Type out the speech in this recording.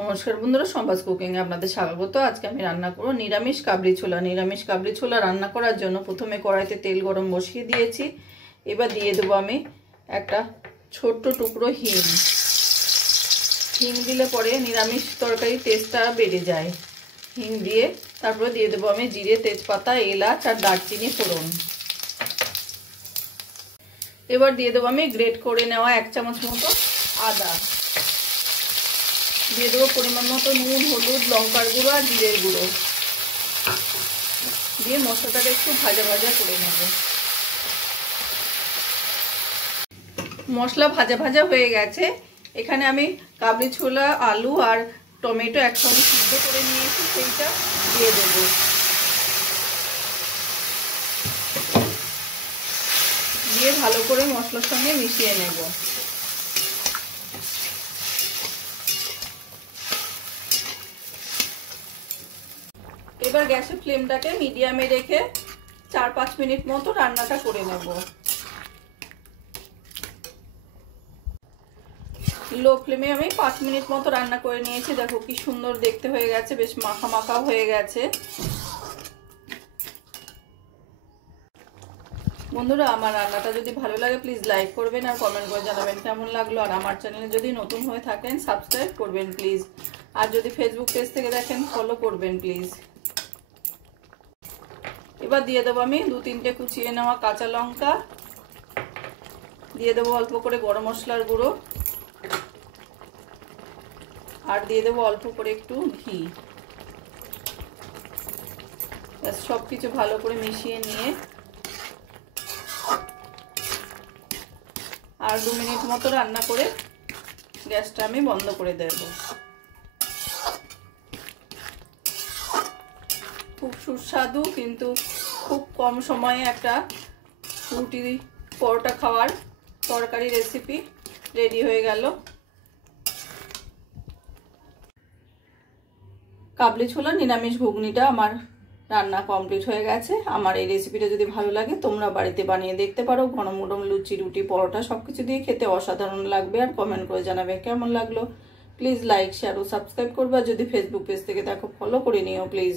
নমস্কার বন্ধুরা, সম্ভাস কুকিং এ আপনাদের স্বাগত। আজকে আমি রান্না করব নিরামিষ কাবলি ছোলা। নিরামিষ কাবলি ছোলা রান্না করার জন্য প্রথমে কড়াইতে তেল গরম বসিয়ে দিয়েছি। এবার দিয়ে দেবো আমি একটা ছোট্ট টুকরো হিং। হিং দিলে পরে নিরামিষ তরকারি টেস্টটা বেড়ে যায়। হিং দিয়ে তারপরে দিয়ে দেবো আমি জিরে, তেজপাতা, এলাচ আর দারচিনি ফোড়ন। এবার দিয়ে দেবো আমি গ্রেট করে নেওয়া 1 চামচ মতো আদা। দিয়ে দেবো পরিমাণ মতো নুন, হলুদ, লঙ্কার গুঁড়ো আর জিরের গুঁড়ো। দিয়ে মশলাটাকে একটু ভাজা ভাজা করে নেব। মশলা ভাজা ভাজা হয়ে গেছে। এখানে আমি কাবলি ছোলা, আলু আর টমেটো একসঙ্গে সিদ্ধ করে নিয়েছি, সেইটা দিয়ে দেব। দিয়ে ভালো করে মশলার সঙ্গে মিশিয়ে নেব। এবার গ্যাসের ফ্লেমটাকে মিডিয়ামে রেখে 4-5 মিনিট মতো রান্নাটা করে নেব। লো ফ্লেমে আমি 5 মিনিট মতো রান্না করে নিয়েছি। দেখো কি সুন্দর দেখতে হয়ে গেছে, বেশ মাখা মাখা হয়ে গেছে। বন্ধুরা, আমার রান্নাটা যদি ভালো লাগে প্লিজ লাইক করবেন আর কমেন্ট করে জানাবেন কেমন লাগলো। আর আমার চ্যানেলে যদি নতুন হয়ে থাকেন সাবস্ক্রাইব করবেন প্লিজ। আর যদি ফেসবুক পেজ থেকে দেখেন ফলো করবেন প্লিজ। এবার দিয়ে দেবো আমি 2-3টে কুচিয়ে নেওয়া কাঁচা লঙ্কা। দিয়ে দেবো অল্প করে গরম মশলার গুঁড়ো। আর দিয়ে দেবো অল্প করে একটু ঘি। সব কিছু ভালো করে মিশিয়ে নিয়ে আর 2 মিনিট মতো রান্না করে গ্যাসটা আমি বন্ধ করে দেব। খুব সুস্বাদু কিন্তু খুব কম সময়ে একটা রুটি পরোটা খাওয়ার তরকারি রেসিপি রেডি হয়ে গেল। কাবলি ছোলা নিরামিষ ঘুগনিটা আমার রান্না কমপ্লিট হয়ে গেছে। আমার এই রেসিপিটা যদি ভালো লাগে তোমরা বাড়িতে বানিয়ে দেখতে পারো। গরম গরম লুচি, রুটি, পরোটা সবকিছু দিয়ে খেতে অসাধারণ লাগবে। আর কমেন্ট করে জানাবে কেমন লাগলো। প্লিজ লাইক, শেয়ার ও সাবস্ক্রাইব করবে। যদি ফেসবুক পেজ থেকে দেখো ফলো করে নিও প্লিজ।